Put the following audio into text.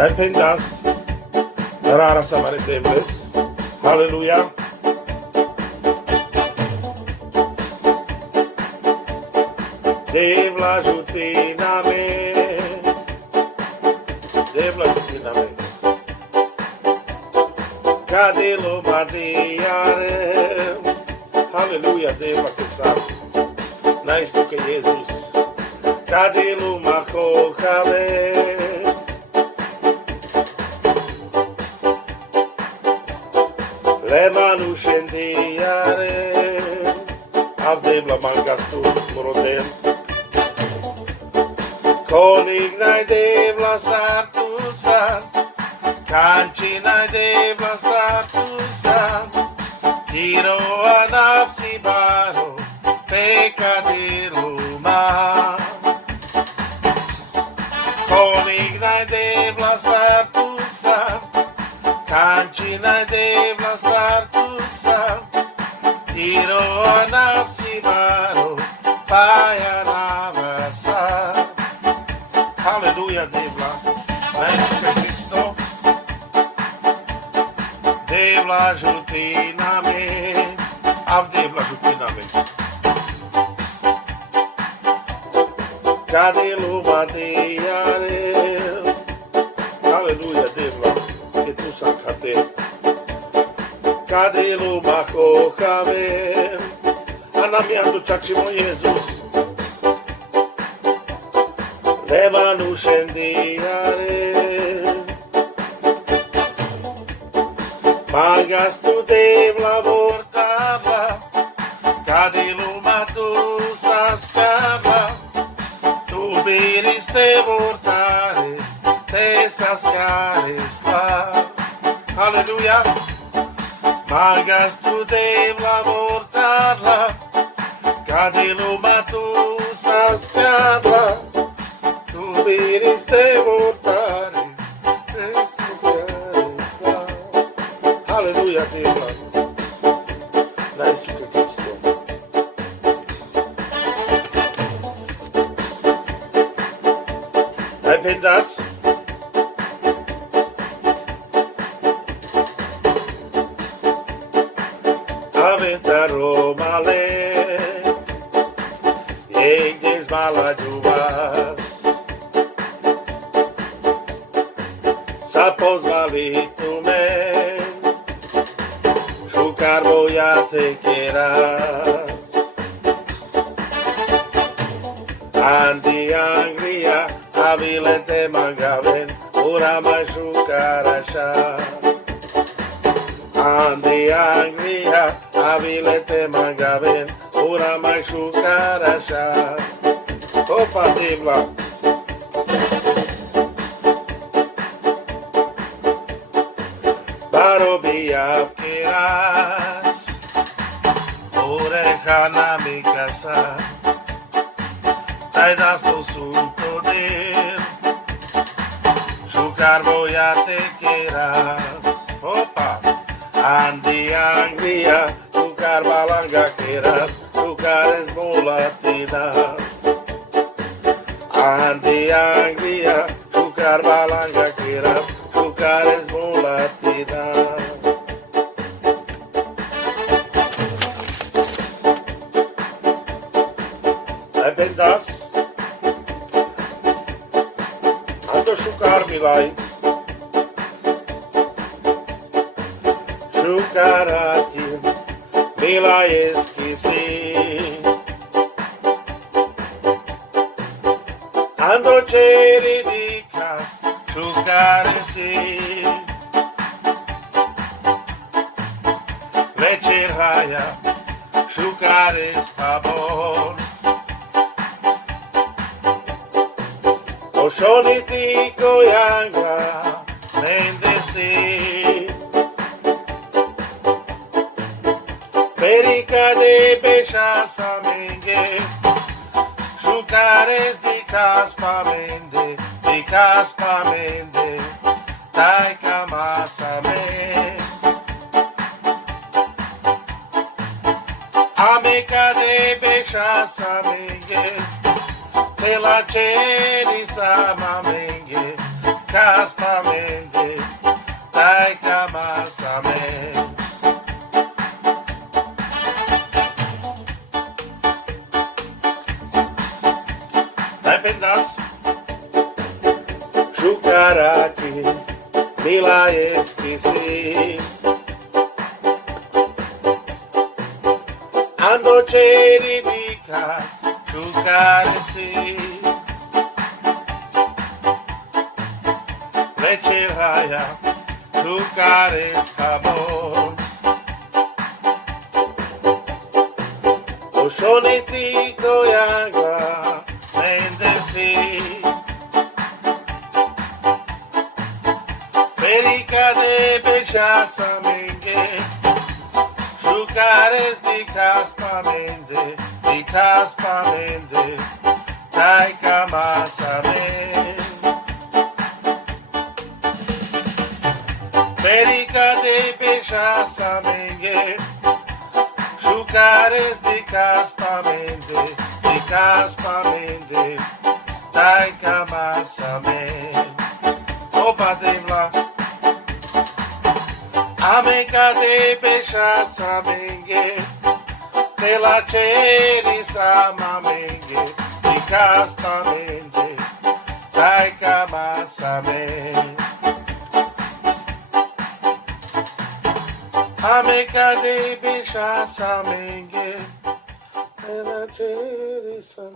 Dependas, rara samaritevles. Hallelujah. Dev la jutiname. Dev la jutiname. Cadelo madiare. Hallelujah, Dev la kesar. Nice to Jesus. Cadelo macho kave. Lemanu shendiare. Avdev la mangastu morotem. Konig nai dev la sartusan. Kanchi nai dev la sartusan. Tiro anapsi baro. Pecadero ma. Konig nai dev la sartusan. Kanchi nai dev la sartusan. Tiro anapsi baro. Paya navasa. Hallelujah, Devla. Maestro Cristo. Devla jutiname. Av Devla jutiname. Cadelo madiare. Hallelujah, Devla. Que tu sacate. Cadelo macho cave. Anamiando chachimo Jesus. Levanu shendiare. Magas tu dev la vortava. Cadelo matu sascava. Tu biris te vortares. Te sascares la. Hallelujah. Magas tu dev la vortava. Cadelo matu sascava. Tu viris te vortares, te sascares la. Hallelujah, Devla. Nice to Cristo. Dependas. Aventaro male. Egdes maladjuvas. Sa pozvali tu me. Šukar boja te keras. Andi Anglia, avile te mangaven. Ura mai šukaraša. Andi Anglia, avile te mangaven. Ura mai šukaraša. Opa, Devla. Barobia keras. Oreja na mi casa. Dai da susunto de. Šukar boja te keras. Opa. Andi Anglia. Šukar balanga keras. Šukares mulatinas. Andi Anglia, šukar balanga keras, šukares mulatinas. Dependas. Ando šukar milaj. Šukaratin, milajeski si. Ando celi dicas, šukare si. Večer haja, šukares pavon. Ošoniti kojanga, mende si. Perica de beša samenge, šukares di caspamende, tai camasame. Amica de beša samenge, te la ceni samamenge, caspamende. Jucarati, mila esquisi. Anoche dedicas, jucaresi. Leche raya, jucares jamón. Oshonitico y agua, bendeci. Perica de bechaza mengue, jucares de caspamente, taika masame. Perica de bechaza mengue, jucares de caspamente, taika masame. Opa de bla. Amica de bechaza mengue, de la cherisa mamengue, de caspamente, taika masame. Amica de bechaza mengue, de la cherisa